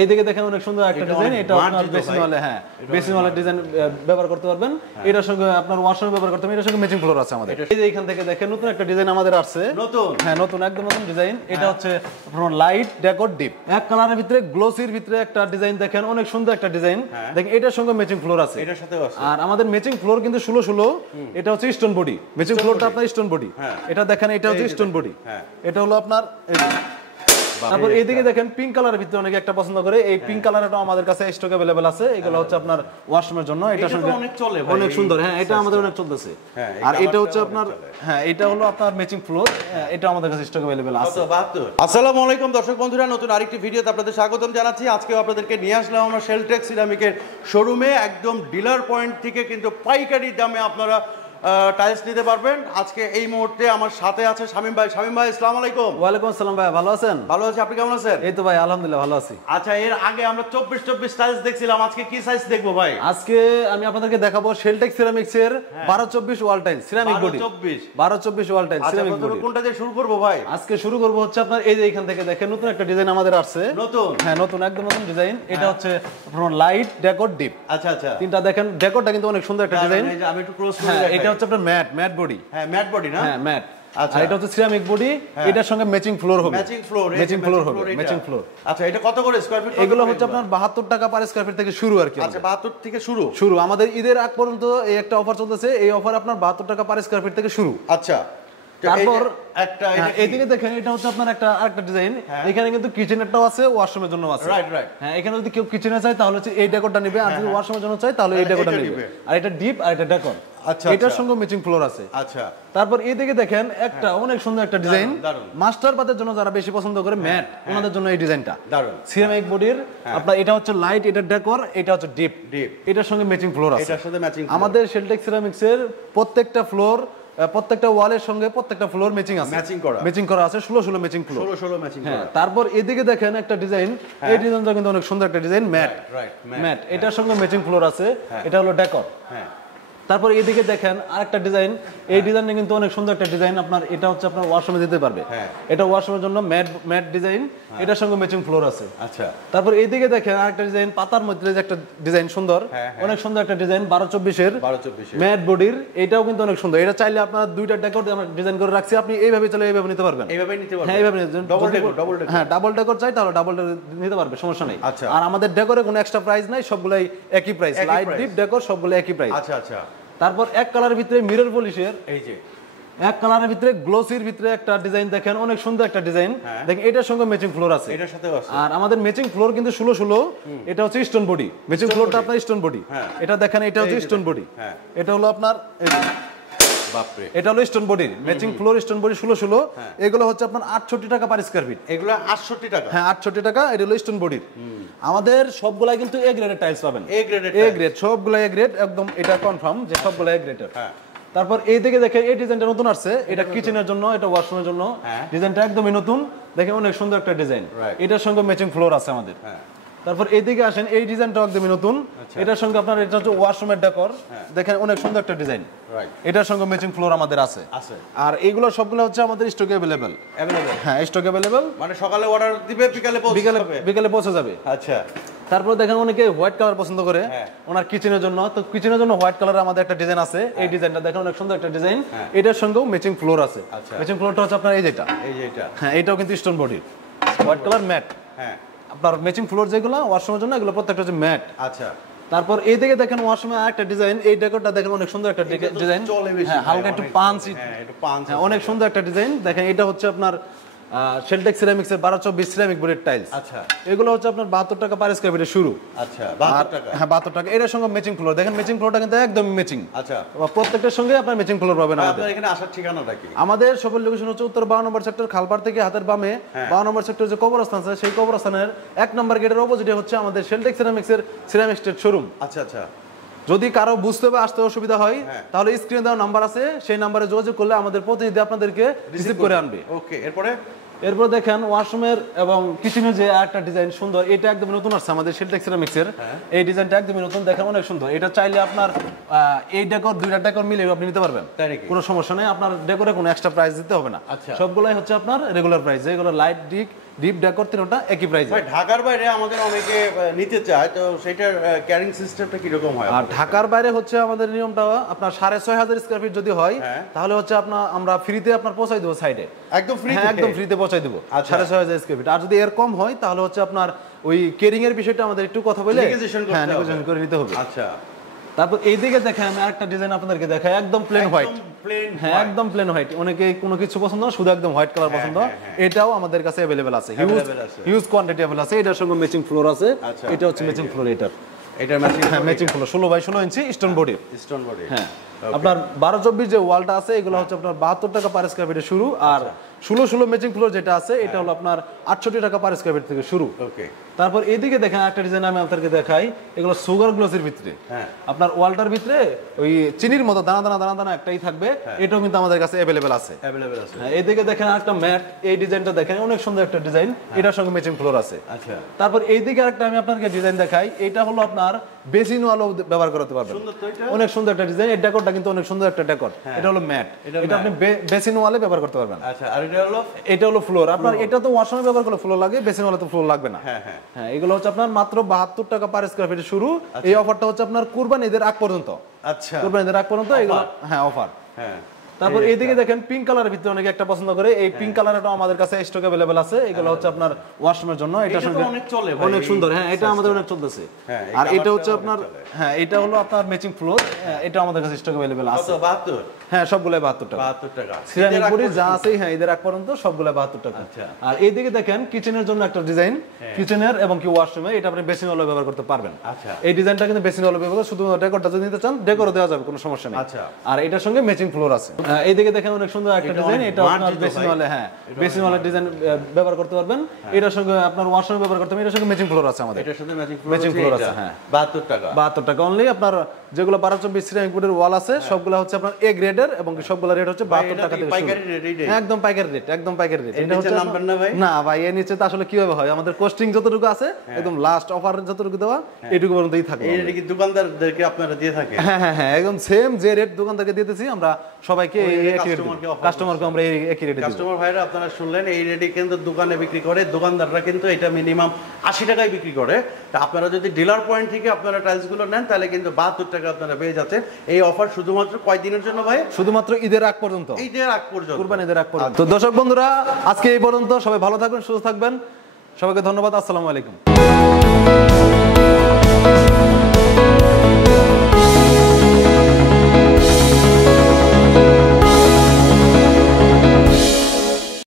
এইদিকে দেখেন অনেক সুন্দর একটা ডিজাইন, এটা আপনার বেসিন ওয়ালে, হ্যাঁ বেসিন ওয়ালে ডিজাইন ব্যবহার করতে পারবেন। এটার সঙ্গে আপনার ওয়াশরুম ব্যবহার করতে পারবেন। এটার সঙ্গে ম্যাচিং ফ্লোর আছে আমাদের। এই যে এখান থেকে দেখেন নতুন একটা ডিজাইন আমাদের আসছে, নতুন, হ্যাঁ নতুন, একদম নতুন ডিজাইন। এটা হচ্ছে আপনার লাইট ডেকোর ডিপ, এক কালারের ভিতরে গ্লোসির ভিতরে একটা ডিজাইন, দেখেন অনেক সুন্দর একটা ডিজাইন। দেখেন এটার সঙ্গে ম্যাচিং ফ্লোর আছে, এটার সাথে আছে। আর আমাদের ম্যাচিং ফ্লোর কিন্তু 16 এটা হচ্ছে স্টোন বডি, ম্যাচিং ফ্লোরটা আপনার স্টোন বডি। এটা দেখেন এটা হচ্ছে স্টোন বডি, এটা হলো আপনার। তারপর এইদিকে দেখেন পিঙ্ক কালারের ভিতরে অনেকে একটা পছন্দ করে, এই পিঙ্ক কালারটাও আমাদের কাছে স্টক अवेलेबल আছে। এগুলো হচ্ছে আপনার ওয়াশরুমের জন্য, এটা সঙ্গে অনেক চলে ভাই, অনেক সুন্দর। হ্যাঁ এটা আমাদের অনেক চলতেছে। আর এটা হচ্ছে আপনার, হ্যাঁ এটা হলো আপনার ম্যাচিং ফ্লোর, এটা আমাদের কাছে স্টক अवेलेबल আছে। আসসালামু আলাইকুম দর্শক বন্ধুরা, নতুন আরেকটি ভিডিওতে আপনাদের স্বাগতম জানাচ্ছি। আজকে আপনাদেরকে নিয়ে আসলাম আমরা শেলটেক সিরামিকের শোরুমে, একদম ডিলার পয়েন্ট থেকে কিন্তু পাইকারি দামে আপনারা টাইলস নিতে পারবেন। আজকে এই মুহূর্তে আমার সাথে আছে শামীম ভাই। শামীম ভাই আসসালামু আলাইকুম। ওয়ালাইকুম আসসালাম ভাই, ভালো আছেন? ভালো আছি, আপনি কেমন আছেন? এই তো ভাই আলহামদুলিল্লাহ ভালো আছি। আচ্ছা, এর আগে আমরা 24 টাইলস দেখছিলাম, আজকে কি সাইজ দেখবো ভাই? আজকে আমি আপনাদেরকে দেখাবো শেলটেক সিরামিক্স এর 12-24 wall tiles ceramic body, 12-24 wall tiles ceramic body. কোনটা দিয়ে শুরু করব ভাই? আজকে শুরু করব হচ্ছে আপনার এই যে এখান থেকে দেখেন নতুন একটা ডিজাইন আমাদের আসছে, নতুন, হ্যাঁ নতুন, একদম নতুন ডিজাইন। এটা হচ্ছে আপনার লাইট ডেকোর ডিপ। আচ্ছা আচ্ছা, তিনটা দেখেন, ডেকোরটা কিন্তু অনেক সুন্দর একটা ডিজাইন। আমি একটু ক্লোজ করে দেখাই। এটা হচ্ছে আপনার ম্যাট বডি, হ্যাঁ ম্যাট বডি না, হ্যাঁ ম্যাট। আচ্ছা, এটা হচ্ছে সিরামিক বডি, এটার সঙ্গে ম্যাচিং ফ্লোর হবে, ম্যাচিং ফ্লোর হবে, ম্যাচিং ফ্লোর। আচ্ছা, এটা কত করে স্কয়ার ফিট? এগুলো হচ্ছে আপনার 72 টাকা পার স্কয়ার ফিট থেকে শুরু আর কি। আচ্ছা, 72 থেকে শুরু। আমাদের ঈদের আগ পর্যন্ত এই একটা অফার চলতেছে, এই অফার আপনার 72 টাকা পার স্কয়ার ফিট থেকে শুরু। আচ্ছা, তারপর একটা এইদিকে দেখেন, এটা হচ্ছে আপনার আরেকটা ডিজাইন। এখানে কিন্তু কিচেনেরটাও আছে, ওয়াশরুমের জন্য আছে। রাইট। হ্যাঁ, এখানে যদি কেউ কিচেনে চায় তাহলে হচ্ছে এই ডেকোরটা নেবে, আর যদি ওয়াশরুমের জন্য চায় তাহলে এই ডেকোরটা নেবে। আর এটা ডিপ আর এটা ডেকোর। আচ্ছা, এটার সঙ্গে ম্যাচিং ফ্লোর আছে। আচ্ছা, তারপর এইদিকে দেখেন একটা অনেক সুন্দর একটা ডিজাইন, মাস্টার বাদের জন্য যারা বেশি পছন্দ করে ম্যাট, ওনাদের জন্য এই ডিজাইনটা দারুন। সিরামিক বডির আপনার, এটা হচ্ছে লাইট, এটা ডেকোর, এটা হচ্ছে ডিপ। এটার সঙ্গে ম্যাচিং ফ্লোর আছে। এটার সাথে ম্যাচিং। আমাদের শেলটেক সিরামিক্স এর প্রত্যেকটা ফ্লোর, প্রত্যেকটা ওয়ালের সঙ্গে প্রত্যেকটা ফ্লোর ম্যাচিং আছে, ম্যাচিং করা আছে। 16 ম্যাচিং ফ্লোর, 16 ম্যাচিং করা। তারপর এদিকে দেখেন একটা ডিজাইন, এই ডিজাইনটা কিন্তু অনেক সুন্দর একটা ডিজাইন, ম্যাট, এটার সঙ্গে ম্যাচিং ফ্লোর আছে। এটা হলো ডেকোর। তারপর এদিকে দেখেন আরেকটা ডিজাইন, এই ডিজাইনটা কিন্তু অনেক সুন্দর একটা ডিজাইন। আপনার এটা হচ্ছে আপনার ওয়াশরুমে দিতে পারবে, এটা ওয়াশরুমের জন্য ম্যাট ডিজাইন, এটার সঙ্গে ম্যাচিং ফ্লোর আছে। আচ্ছা, তারপর এইদিকে দেখেন আরেকটা ডিজাইন, পাতার মধ্যে যে একটা ডিজাইন সুন্দর, অনেক সুন্দর একটা ডিজাইন, 12-24 এর ম্যাট বডির। এটাও কিন্তু অনেক সুন্দর। এটা চাইলে আপনার দুইটা ডেকোর আমরা ডিজাইন করে রাখছি, আপনি এইভাবে চাইলে এইভাবে নিতে পারবেন, এইভাবে নিতে পারবেন। হ্যাঁ, এইভাবে ডাবল ডেকোর চাই তাহলে ডাবল ডেকোর নিতে পারবে, সমস্যা নেই। আর আমাদের ডেকোরে কোনো এক্সট্রা প্রাইস নাই, সবগুলাই একই প্রাইস, লাইট ডিপ ডেকোর সবগুলো একই প্রাইস। আচ্ছা আচ্ছা। তারপর এক কালারের ভিতরে মিরর পলিশের, এই যে এক কালারের ভিতরে গ্লোসির ভিতরে একটা ডিজাইন, দেখেন অনেক সুন্দর একটা ডিজাইন। দেখেন এটার সঙ্গে ম্যাচিং ফ্লোর আছে, এটার সাথে আছে। আর আমাদের ম্যাচিং ফ্লোর কিন্তু 16, এটা হচ্ছে স্টোন বডি, ম্যাচিং ফ্লোরটা আপনার স্টোন বডি। এটা দেখেন, এটা হচ্ছে স্টোন বডি, এটা হলো আপনার, বাপরে, এটা হলো স্টোন বডির ম্যাচিং ফ্লোর, স্টোন বডি 16। এগুলো হচ্ছে আপনার 68 টাকা পার স্কয়ার ফিট। এগুলো 68 টাকা, হ্যাঁ 68 টাকা। এটা হলো স্টোন বডির। আমাদের সবগুলাই কিন্তু এ গ্রেডের টাইলস পাবেন, এ গ্রেড, সবগুলাই এ গ্রেড, একদম এটা কনফার্ম যে সবগুলাই এ গ্রেডের। তারপর এই দিকে দেখেন এই ডিজাইনটা নতুন আসছে, এটা কিচেনের জন্য, এটা ওয়াশরুমের জন্য। ডিজাইনটা একদমই নতুন, দেখেন অনেক সুন্দর একটা ডিজাইন, এটার সঙ্গে ম্যাচিং ফ্লোর আছে আমাদের। তারপর এইদিকে আসেন, এই ডিজাইনটা একদমই নতুন, এটার সঙ্গে আপনার, এটা হচ্ছে ওয়াশরুমের ডেকোর, দেখেন অনেক সুন্দর একটা ডিজাইন, এটার সঙ্গে ম্যাচিং ফ্লোর আমাদের আছে। আর এইগুলো সবগুলো হচ্ছে আমাদের স্টকে अवेलेबल। হ্যাঁ, স্টকে अवेलेबल, মানে সকালে অর্ডার দিবে, বিকালে পৌঁছে যাবে। আচ্ছা, তারপর দেখেন অনেকে হোয়াইট কালার পছন্দ করে ওনার কিচেনের জন্য, তো কিচেনের জন্য হোয়াইট কালার আমাদের একটা ডিজাইন আছে। এই ডিজাইনটা দেখেন অনেক সুন্দর একটা ডিজাইন, এটার সঙ্গেও ম্যাচিং ফ্লোর আছে। ম্যাচিং ফ্লোরটা হচ্ছে আপনার এই যেটা, হ্যাঁ এটাও কিন্তু স্টোন বডির, হোয়াইট কালার ম্যাট। হ্যাঁ, আপনার ম্যাচিং ফ্লোর যেগুলো ওয়াশরুমের জন্য, এগুলো প্রত্যেকটা হচ্ছে ম্যাট। আচ্ছা, তারপর এই দিকে দেখেন ওয়াশরুমে আরেকটা ডিজাইন, এই ডেকোরটা দেখেন অনেক সুন্দর একটা ডিজাইন, হালকা একটু পাঁচ, অনেক সুন্দর একটা ডিজাইন। দেখেন এটা হচ্ছে আপনার শেলটেক সিরামিক্স এর 12-24 সিরামিক বডির টাইলস। আচ্ছা, এগুলো হচ্ছে আপনার 72 টাকা পার স্কয়ার ফিটে শুরু। আচ্ছা, 72 টাকা, হ্যাঁ 72 টাকা। এর সঙ্গে ম্যাচিং ফ্লোর, দেখেন ম্যাচিং ফ্লোরটা কিন্তু একদম ম্যাচিং। আচ্ছা, প্রত্যেকটার সঙ্গে আপনার ম্যাচিং ফ্লোর পাবেন। আমাদের এখানে আসার ঠিকানাটা কি? আমাদের সবল লোকেশন হচ্ছে উত্তর 52 নম্বর সেক্টর, খালপাড় থেকে হাতের বামে 52 নম্বর সেক্টর যে কবরস্থান আছে, সেই কবরস্থানের 1 নম্বর গেটের অপোজিটে হচ্ছে আমাদের শেলটেক সিরামিক্স এর সিরামিক স্টেট শোরুম। আচ্ছা আচ্ছা। যদি কারো বুঝতে বা আসতে অসুবিধা হয় তাহলে স্ক্রিনে দেওয়া নাম্বার আছে, সেই নাম্বারে যোগাযোগ করলে আমাদের প্রতিনিধি আপনাদেরকে রিসিভ করে আনবে। ওকে, এরপর দেখেন ওয়াশরুমের এবং কিচেনের যে একটা ডিজাইন সুন্দর, এটা একদম নতুন আসছে আমাদের শেলটেক সিরামিক্সের। এই ডিজাইনটা একদমই নতুন, দেখেন অনেক সুন্দর। এটা চাইলে আপনার এই ডেকোর, দুইটা ডেকোর মিলে আপনি নিতে পারবেন, কোনো সমস্যা নেই। আপনার ডেকোরে কোনো এক্সট্রা প্রাইস দিতে হবে না, সবগুলাই হচ্ছে আপনার রেগুলার প্রাইস। যেগুলো লাইট ডিক ডিপ ডেকর তিনটা একই প্রাইস। ভাই ঢাকার বাইরে আমাদের অনেকে নিতে চায়, তো সেটার ক্যারিং সিস্টেমটা কি রকম হয়? আর ঢাকার বাইরে হচ্ছে আমাদের নিয়মটা আপনার 6,500 স্কয়ার ফিট যদি হয় তাহলে হচ্ছে আমরা ফ্রিতে পৌঁছাই দেবো সাইডে, একদম ফ্রি, একদম ফ্রিতে পৌঁছাই দেবো 6,500 স্কয়ার ফিট। আর যদি এর কম হয় তাহলে হচ্ছে আপনার ওই কেরিং এর বিষয়টা আমাদের একটু কথা বলে নেগোশিয়েশন করে নিতে হবে। আচ্ছা, তারপর এইদিকে দেখেন আমি আরেকটা ডিজাইন আপনাদেরকে দেখাই, একদম প্লেন হোয়াইট। হ্যাঁ, একদম প্লেন হোয়াইট। অনেকে কোনো কিছু পছন্দ না, শুধু একদম হোয়াইট কালার পছন্দ, এটাও আমাদের কাছে अवेलेबल আছে, হিউজ কোয়ান্টিটি अवेलेबल আছে। এটার সঙ্গে ম্যাচিং ফ্লোর আছে, এটা হচ্ছে ম্যাচিং ফ্লোর। এটার ম্যাচিং ফ্লোর 16x16 ইঞ্চি স্টোন বডি। হ্যাঁ, আপনার 12-24 যে ওয়ালটা আছে এগুলো হচ্ছে আপনার 72 টাকা পার স্কয়ার ফিটে শুরু, আর 16-16 ম্যাচিং ফ্লোর যেটা আছে এটা হলো আপনার 68 টাকা পার স্কয়ার ফিট থেকে শুরু। ওকে, তারপর এইদিকে দেখেন একটা ডিজাইন আমি আপনাদেরকে দেখাই, এগুলো সুগার গ্লসের ভিতরে। আপনার ওয়ালটার ভিতরে ওই চিনির মতো দানা দানা দানা দানা একটাই থাকবে, এটাও কিন্তু আমাদের কাছে अवेलेबल আছে। হ্যাঁ, এইদিকে দেখেন একটা ম্যাট, এই ডিজাইনটা দেখেন অনেক সুন্দর একটা ডিজাইন, এটার সঙ্গে ম্যাচিং ফ্লোর আছে। আচ্ছা, তারপর এইদিকে আরেকটা আমি আপনাদেরকে ডিজাইন দেখাই, এটা হলো আপনার বেসিন ওয়ালও ব্যবহার করতে পারবেন, অনেক সুন্দর একটা ডিজাইন। এই ডেকোরটা কিন্তু অনেক সুন্দর একটা ডেকোর, এটা হলো ম্যাট, এটা আপনি বেসিন ওয়ালে ব্যবহার করতে পারবেন। আচ্ছা, আর এটা হলো ফ্লোর। আপনার এটা তো ওয়াশরুমে ব্যবহার করলে ফ্লোর লাগে, বেসিন ওয়ালে তো ফ্লোর লাগবে না। হ্যাঁ, এগুলো হচ্ছে আপনার মাত্র 72 টাকা পার স্কয়ার ফিটে শুরু। এই অফারটা হচ্ছে আপনার কুরবানি ঈদের আগ পর্যন্ত। আচ্ছা, কুরবানি ঈদের আগ পর্যন্ত এগুলো অফার। তারপর এইদিকে দেখেন পিঙ্ক কালারের ভিতরে অনেকে একটা পছন্দ করে, এই পিঙ্ক কালারটাও আমাদের কাছে স্টক अवेलेबल আছে। এগুলো হচ্ছে আপনার ওয়াশরুমের জন্য, এটা সঙ্গে অনেক চলে, অনেক সুন্দর। হ্যাঁ, এটা আমাদের অনেক চলতেছে। আর এটা হচ্ছে আপনার এটা হলো আপনার ম্যাচিং ফ্লোর, এটা আমাদের কাছে স্টক अवेलेबल আছে। 72? হ্যাঁ, সবগুলো 72 টাকা। 72 টাকা সিরামিক বডি যা আছে ঈদের আগ পর্যন্ত সবগুলো 72 টাকা। আর এইদিকে দেখেন কিচেনের জন্য একটা ডিজাইন, কিচেনের এবং কি ওয়াশরুমে, এটা আপনি বেসিন ওয়ালে ব্যবহার করতে পারবেন। আচ্ছা, এই ডিজাইনটা কিন্তু বেসিন ওয়ালে ব্যবহার, শুধু ডেকোরটা যদি নিতে চান ডেকোরও দেওয়া যাবে, কোনো সমস্যা নেই। আচ্ছা, আর এটার সঙ্গে ম্যাচিং ফ্লোর আছে। এইদিকে দেখেন অনেক সুন্দর একটা ডিজাইন, এটা আপনার বেসিন ওয়ালে বেসিন ওয়ালে ডিজাইন ব্যবহার করতে পারবেন। এটার সঙ্গে আপনার ওয়াশরুমে ব্যবহার করতে পারবেন। এটার সঙ্গে ম্যাচিং ফ্লোর আছে আমাদের, এটার সাথে ম্যাচিং ফ্লোর আছে। হ্যাঁ, 72 টাকা। 72 টাকা অনলি। আপনার যেগুলো 12-24 সিরামিক বোর্ডের ওয়াল আছে সবগুলো হচ্ছে আপনার এ গ্রেডের, এবং সবগুলো রেট হচ্ছে 72 টাকা থেকে পাইকারি রেট। একদম পাইকারি রেট, একদম পাইকারি রেট। এটা হচ্ছে নাম্বার না ভাই? না ভাই, এর নিচে তো আসলে কিভাবে হয়, আমাদের কোস্টিং যতটুকু আছে একদম লাস্ট অফার যতটুকু দেওয়া এটুকু পর্যন্তই থাকে। এই রেট কি দোকানদারদেরকে আপনারা দিয়ে থাকেন? হ্যাঁ, একদম সেম যে রেট দোকানদারকে দিতেছি আমরা সবাইকে, একই রেট কাস্টমারকে আমরা একই রেটে দিই। কাস্টমার ভাইরা আপনারা শুনলেন, এই রেটে কিন্তু দোকানে বিক্রি করে, দোকানদাররা কিন্তু এটা মিনিমাম 80 টাকায় বিক্রি করে। তা আপনারা যদি ডিলার পয়েন্ট থেকে আপনারা টাইলসগুলো নেন তাহলে কিন্তু 72 টাকা আপনারা পেয়ে যাচ্ছেন। এই অফার শুধুমাত্র কয় দিনের জন্য ভাই? শুধুমাত্র ঈদের আগ পর্যন্ত, ঈদের আগ পর্যন্ত, কুরবানি ঈদের আগ পর্যন্ত। তো দর্শক বন্ধুরা, আজকে এই পর্যন্ত। সবাই ভালো থাকবেন, সুস্থ থাকবেন। সবাইকে ধন্যবাদ। আসসালামু আলাইকুম।